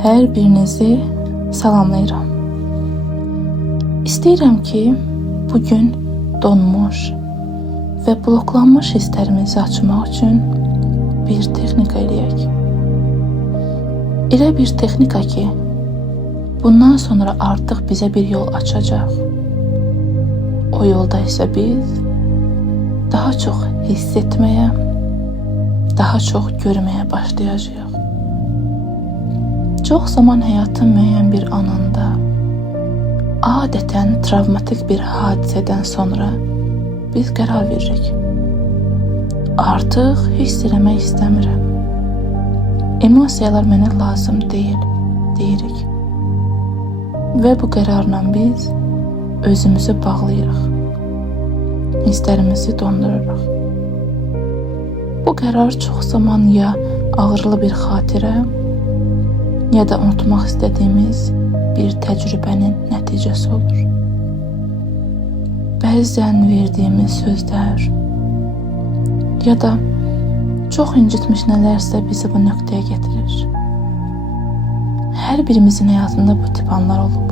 Hər birinizi salamlayıram. İstəyirəm ki, bugün donmuş və bloklanmış hisslərimizi açmaq üçün bir texnika eləyək. Elə bir texnika ki, bundan sonra artıq bizə bir yol açacaq. O yolda isə biz daha çox hiss etməyə, daha çox görməyə başlayacağıq. Çox zaman həyatın müəyyən bir anında, adətən travmatik bir hadisədən sonra biz qərar veririk. Artıq hiss eləmək istəmirəm. Emosiyalar mənə lazım deyil, deyirik. Və bu qərarla biz özümüzü bağlayırıq. Hisslərimizi dondururuq. Bu qərar çox zaman ya ağrılı bir xatirə, ya da unutmaq istədiyimiz bir təcrübənin nəticəsi olur. Bəzən verdiyimiz sözlər ya da çox incitmiş nələrsə bizi bu nöqtəyə gətirir. Hər birimizin həyatında bu tip anlar olub.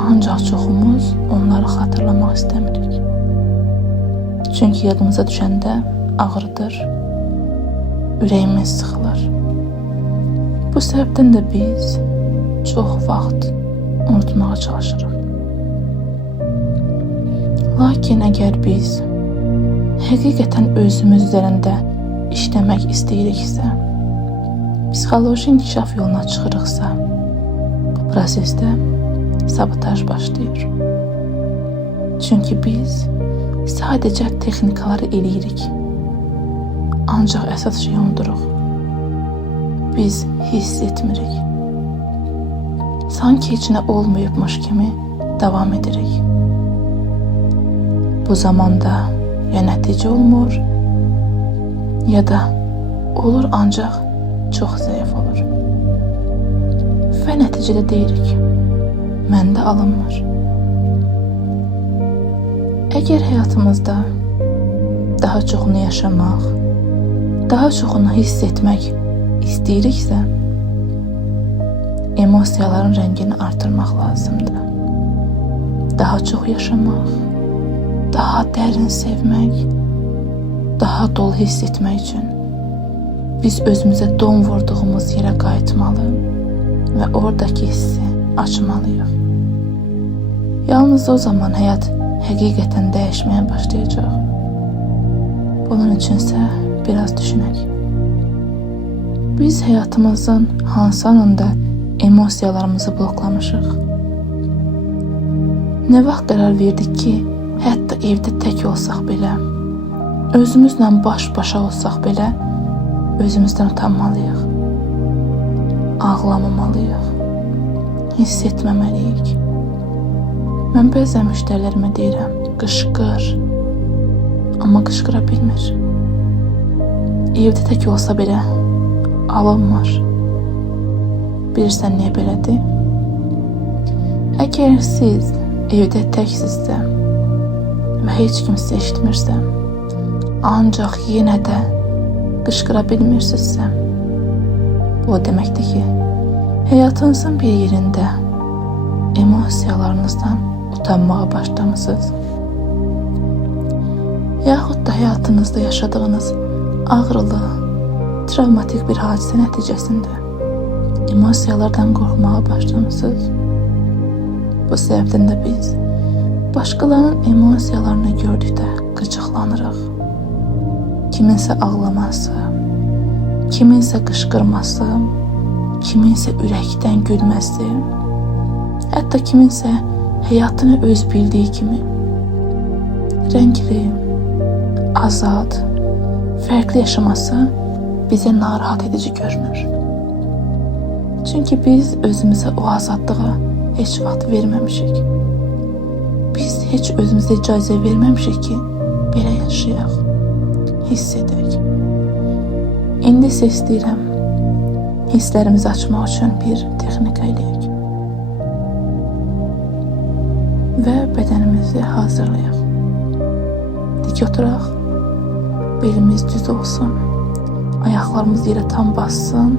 Ancaq çoxumuz onları xatırlamaq istəmirik. Çünki yadımıza düşəndə ağrıdır, ürəyimiz sıxılır. Bu səbəbdən də biz çox vaxt unutmağa çalışırıq. Lakin əgər biz həqiqətən özümüz üzərində işləmək istəyiriksə, psixoloji inkişaf yoluna çıxırıqsa, bu prosesdə sabotaj başlayır. Çünki biz sadəcə texnikaları eləyirik. Ancaq əsas şeyi unuduruq. Biz hiss etmirik. Sanki heç nə olmayıbmış kimi davam edirik. Bu zamanda ya nəticə olmur, ya da olur ancaq çox zəif olur. Və nəticədə deyirik, məndə alınmır. Əgər həyatımızda daha çoxunu yaşamaq, daha çoxunu hiss etmək istəyiriksə, emosiyaların rəngini artırmaq lazımdır. Daha çox yaşamaq, daha dərin sevmək, daha dolu hiss etmək üçün biz özümüzə don vurduğumuz yerə qayıtmalı və oradakı hissi açmalıyıq. Yalnız o zaman həyat həqiqətən dəyişməyə başlayacaq. Bunun üçünsə biraz düşünək. Biz həyatımızın hansı anında emosiyalarımızı bloklamışıq? Nə vaxt qərar verdik ki, hətta evdə tək olsaq belə, özümüzlə baş-başa olsaq belə, özümüzdən utanmalıyıq, ağlamamalıyıq, hiss etməməliyik. Mən bəzən müştərilərimə deyirəm, qışqır, amma qışqıra bilmir. Evdə tək olsa belə alınmır. Bilirsən niyə belədir? Əgər siz evdə təksinizsə və heç kim sizi eşitmirsə, ancaq yenə də qışqıra bilmirsinizsə, bu o deməkdir ki, həyatınızın bir yerində emosiyalarınızdan utanmağa başlamısınız. Yaxud da həyatınızda yaşadığınız ağrılı, travmatik bir hadisə nəticəsində emosiyalardan qorxmağa başlamısınız. Bu səbəbdən də biz başqalarının emosiyalarını gördükdə qıcıqlanırıq. Kiminsə ağlaması, kiminsə qışqırması, kiminsə ürəkdən gülməsi, hətta kiminsə həyatını öz bildiyi kimi rəngli, azad, fərqli yaşaması bizə narahat edici görünür. Çünki biz özümüzə o azadlığı heç vaxt verməmişik. Biz heç özümüzə icazə verməmişik ki, belə yaşayaq, hiss edək. İndi isə istəyirəm, hisslərimizi açmaq üçün bir texnika eləyək. Və bədənimizi hazırlayaq. Dik oturaq, belimiz düz olsun, ayaqlarımız yerə tam bassın,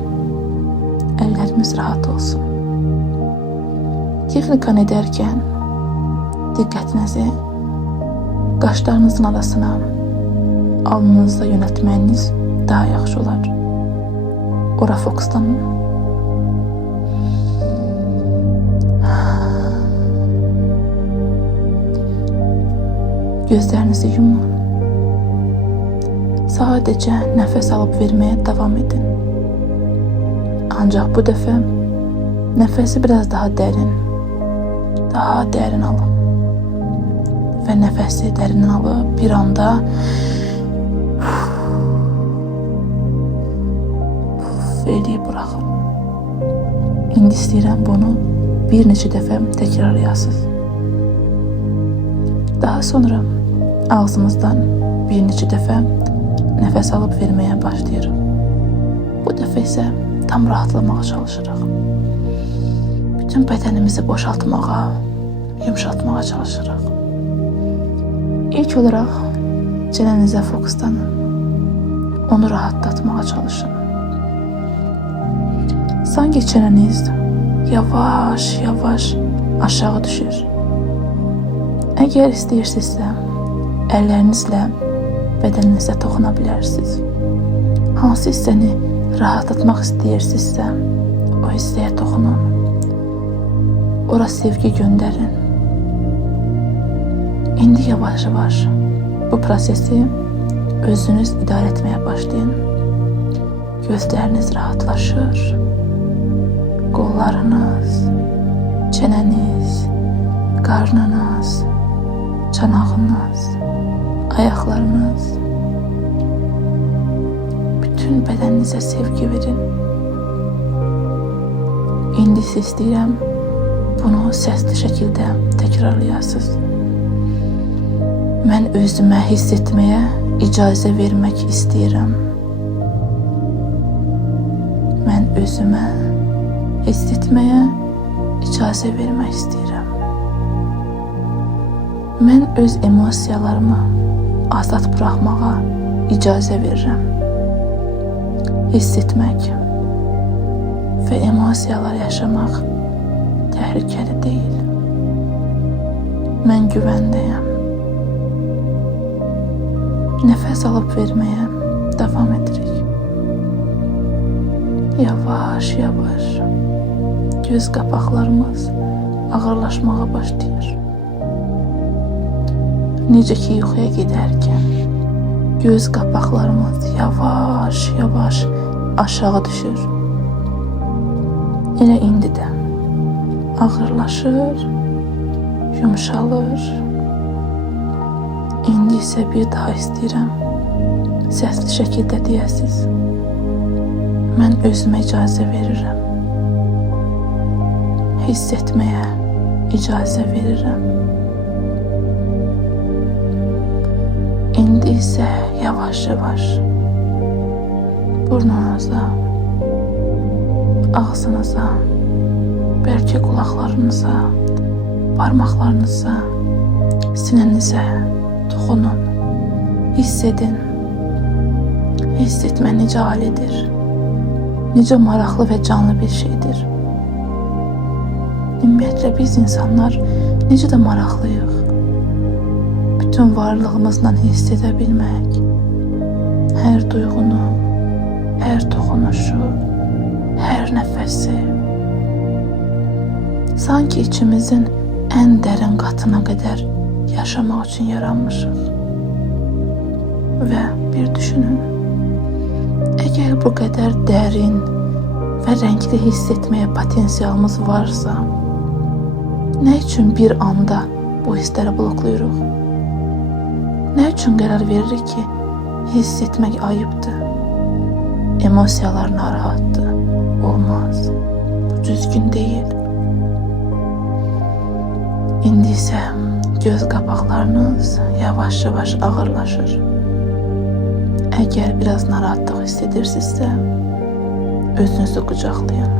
əllərimiz ürəyimiz rahat olsun. Texnikanı edərkən diqqətinizi qaşlarınızın arasına, alnınızda yönəltməyiniz daha yaxşı olar. Ora fokuslanın. Gözlərinizi yumun. Sadəcə nəfəs alıb verməyə davam edin. Ancaq bu dəfə nəfəsi biraz daha dərin alın. Və nəfəsi dərin alıb bir anda eləyib buraxın. İndi istəyirəm bunu bir neçə dəfə təkrarlayasınız. Daha sonra ağzımızdan bir neçə dəfə nəfəs alıb verməyə başlayırıq. Bu dəfə isə tam rahatlamağa çalışırıq. Bütün bədənimizi boşaltmağa, yumşaltmağa çalışırıq. İlk olaraq çənənizə fokuslanın. Onu rahatlatmağa çalışın. Sanki çənəniz yavaş aşağı düşür. Əgər istəyirsinizsə, əllərinizlə bədəninizə toxuna bilərsiniz. Hansı hissəni rahatlatmaq istəyirsinizsə, o hissəyə toxunun. Ora sevgi göndərin. İndi yavaş-yavaş bu prosesi özünüz idarə etməyə başlayın. Gözləriniz rahatlaşır. Qollarınız, çənəniz, qarnınız, çanağınız, ayaqlarınız. Bütün bədəninizə sevgi verin. İndi sizə istəyirəm bunu səsli şəkildə təkrarlayasınız. Mən özümə hiss etməyə icazə vermək istəyirəm. Mən özümə hiss etməyə icazə vermək istəyirəm. Mən öz emosiyalarımı azad buraxmağa icazə verirəm. Hiss etmək və emosiyalar yaşamaq təhlükəli deyil. Mən güvəndəyəm. Nəfəs alıb verməyə davam edirik. Yavaş göz qapaqlarımız ağırlaşmağa başlayır. Necə ki yuxuya gedərkən göz qapaqlarımız yavaş aşağı düşür. Elə indi də ağırlaşır, yumşalır. İndi isə bir daha istəyirəm səsli şəkildə deyəsiniz. Mən özümə icazə verirəm. Hiss etməyə icazə verirəm. İndi isə yavaş burnunuza, ağzınıza, bəlkə qulaqlarınıza, parmaqlarınıza, sinənizə toxunun. Hiss edin. Hiss etmə necə alidir. Necə maraqlı və canlı bir şeydir. Ümumiyyətlə biz insanlar necə də maraqlıyıq. Bütün varlığımızla hiss edə bilmək, hər duyğunu, hər toxunuşu, hər nəfəsi. Sanki içimizin ən dərin qatına qədər yaşamaq üçün yaranmışıq. Və bir düşünün, əgər bu qədər dərin və rəngli hiss etməyə potensialımız varsa, nə üçün bir anda bu hissləri bloklayırıq? Nə üçün qərar veririk ki, hiss etmək ayıbdır, emosiyalar narahatdır, olmaz, bu düzgün deyil. İndi isə göz qapaqlarınız yavaş ağırlaşır. Əgər biraz narahatlıq hiss edirsinizsə, özünüzü qucaqlayın.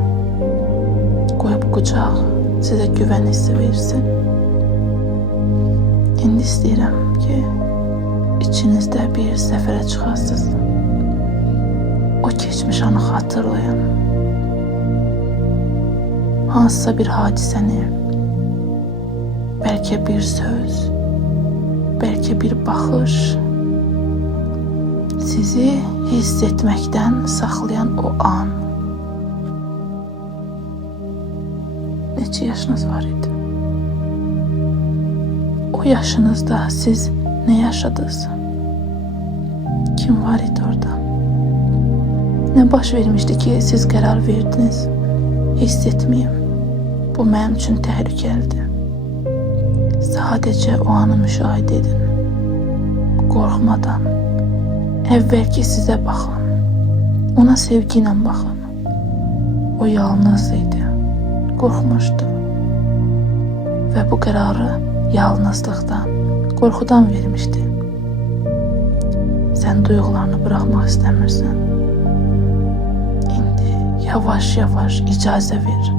Qoy bu qucaq sizə güvən hissi versin. İndi istəyirəm ki, içinizdə bir səfərə çıxasınız. O keçmiş anı xatırlayın. hansısa bir hadisəni, bəlkə bir söz, bəlkə bir baxış sizi hiss etməkdən saxlayan o an. Neçə yaşınız var idi? O yaşınızda siz ne yaşadınız? Kim var idi orada? Ne baş vermişti ki siz qərar verdiniz? Hiss etməyim. Bu mənim üçün təhlükəlidir. Sadəcə o anı müşahidə edin. Qorxmadan. Əvvəlki sizə baxın. Ona sevgi ilə baxın. O yalnız idi. Qorxmuşdu. Və bu qərarı yalnızlıqdan, qorxudan vermişdi. Sən duyğularını bırakmaq istəmirsən. İndi yavaş-yavaş icazə ver.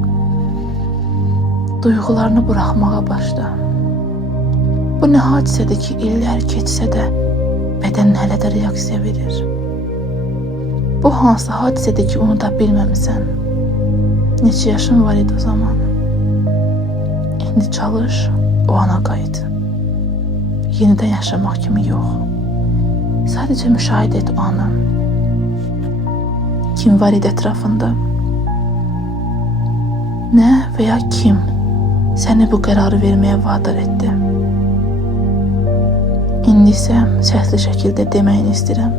Duyğularını bırakmağa başla. Bu nə hadisədir ki, illər keçsə də bədən hələ də reaksiya verir. Bu hansı hadisədir ki, unuda bilməmisən. Neçə yaşın var idi o zaman? İndi çalış, o ana qayıt. Yenidən yaşamaq kimi yox. Sadəcə müşahidə et o anı. Kim var idi ətrafında? Nə və ya kim səni bu qərarı verməyə vadar etdi? İndi isə səsli şəkildə deməyini istəyirəm.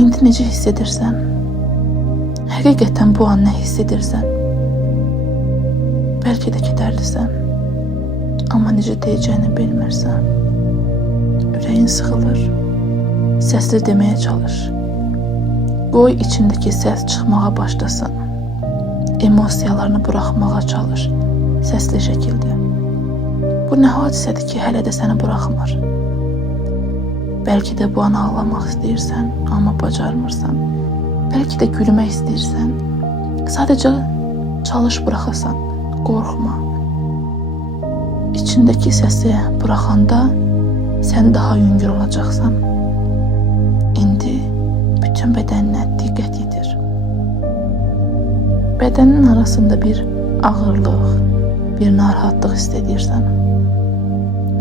İndi necə hiss edirsən? Həqiqətən bu an nə hiss edirsən? Bəlkə də kədərlisən, amma necə deyəcəyini bilmirsən. Ürəyin sıxılır, səsli deməyə çalış. Qoy içindəki səs çıxmağa başlasın. Emosiyalarını buraxmağa çalış, səsli şəkildə. Bu nə hadisədir ki, hələ də səni buraxmır. Bəlkə də bu an ağlamaq istəyirsən, amma bacarmırsan. Bəlkə də gülmək istəyirsən. Sadəcə çalış buraxasan, qorxma. İçindəki səsi buraxanda sən daha yüngül olacaqsan. İndi bütün bədəninə diqqət yetir. Bədənin arasında bir ağırlıq, bir narahatlıq hiss edirsən.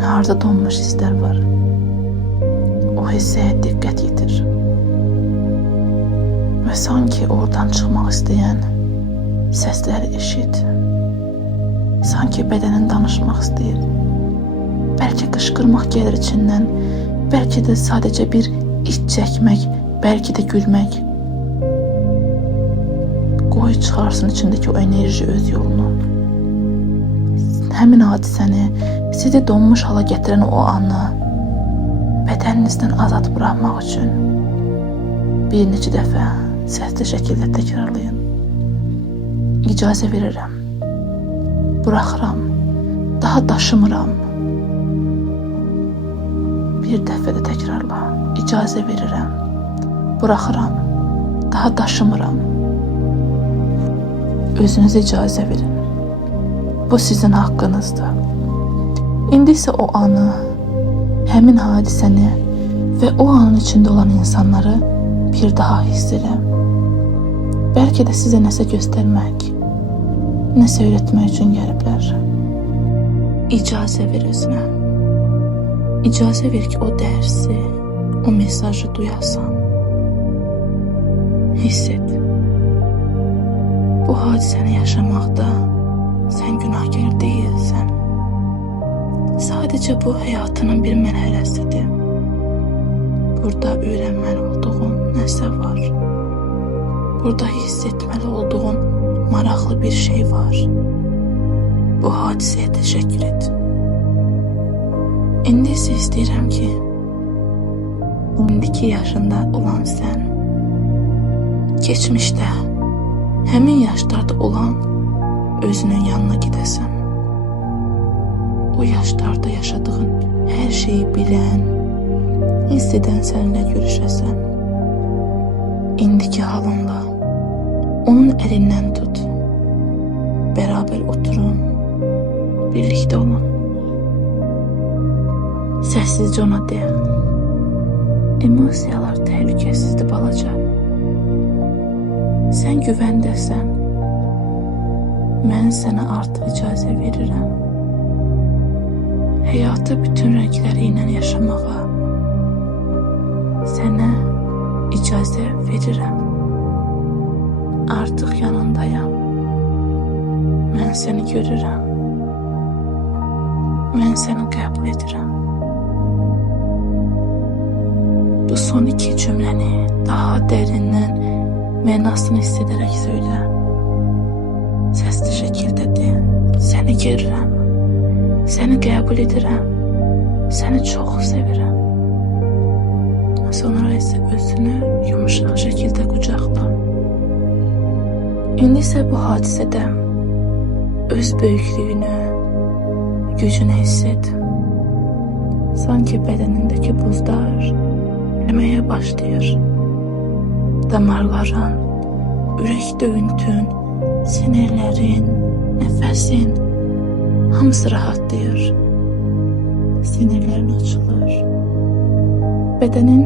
Harda donmuş hisslər var. O hissəyə diqqət yetir. Və sanki oradan çıxmaq istəyən səsləri eşit. Sanki bədənin danışmaq istəyir. Bəlkə qışqırmaq gəlir içindən, bəlkə də sadəcə bir iç çəkmək, bəlkə də gülmək. Qoy çıxarsın içindəki o enerji öz yolunu. Həmin hadisəni, sizi donmuş hala gətirən o anı bədəninizdən azad bırakmaq üçün bir neçə dəfə səsli şəkildə təkrarlayın. İcazə verirəm. Bıraxıram. Daha daşımıram. Bir dəfə də təkrarla. İcazə verirəm. Bıraxıram. Daha daşımıram. Özünüzə icazə verin. Bu sizin haqqınızdır. İndi isə o anı, həmin hadisəni və o anın içində olan insanları bir daha hiss edin. Bəlkə də sizə nəsə göstərmək, nəsə öyrətmək üçün gəliblər. İcazə ver özünə. İcazə ver ki, o dərsi, o mesajı duyasan. Hiss et. Bu hadisəni yaşamaqda sən günahkar deyilsən. Sadəcə bu həyatının bir mərhələsidir. Burada öyrənməli olduğun nəsə var. Burada hiss etməli olduğun maraqlı bir şey var. Bu hadisəyə təşəkkür et. İndi isə istəyirəm ki, indiki yaşında olan sən, keçmişdə, həmin yaşlarda olan özünün yanına gedəsən. O yaşlarda yaşadığın hər şeyi bilən, hiss edən səninlə görüşəsən. İndiki halınla onun əlindən tut. Bərabər oturun, birlikdə olun. Səssizcə ona de. Emosiyalar təhlükəsizdir balaca. Sən güvəndəsən. Mən sənə artıq icazə verirəm. Həyatı bütün rəngləri ilə yaşamağa sənə icazə verirəm. Artıq yanındayam. Mən səni görürəm. Mən səni qəbul edirəm. Bu son iki cümləni daha dərindən mənasını hiss edərək söylə. Səsli şəkildə de. Səni görürəm. Səni qəbul edirəm. Səni çox sevirəm. Sonra isə özünü yumuşaq şəkildə qucaqla. İndi isə bu hadisədə öz böyüklüyünü, gücünü hiss et. Sanki bədənindəki buzlar eriməyə başlayır. Damarların, ürək döyüntün, sinirlərin, nəfəsin hamısı rahatlayır. Sinirlərin açılır. Bədənin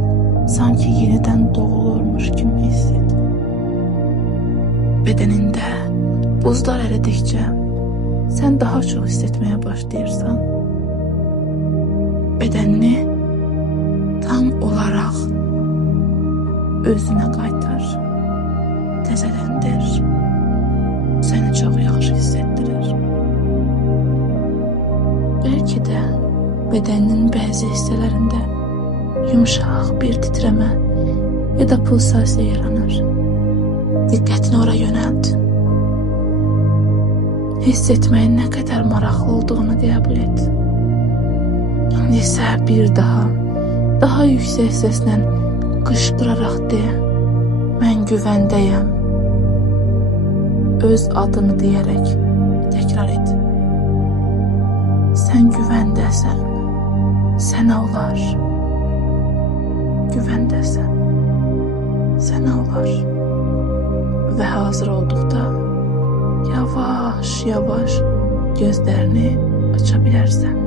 sanki yenidən doğulurmuş kimi hiss et. Bədənində buzlar əridikcə sən daha çox hiss etməyə başlayırsan. Bədənini tam olaraq özünə qaytar, təzələndir, səni çox yaxşı hiss etdirir. Bəlkə də bədəninin bəzi hissələrində yumuşaq bir titrəmə ya da pulsasiya yaranır. Diqqətini ora yönəlt. Hiss etməyin nə qədər maraqlı olduğunu qəbul et. İndi isə bir daha yüksək səslə qışqıraraq de. Mən güvəndəyəm. Öz adını deyərək təkrar et. Sən güvəndəsən. Sənə olar. Güvəndəsən. Sənə olar. Və hazır olduqda yavaş-yavaş gözlərini aça bilərsən.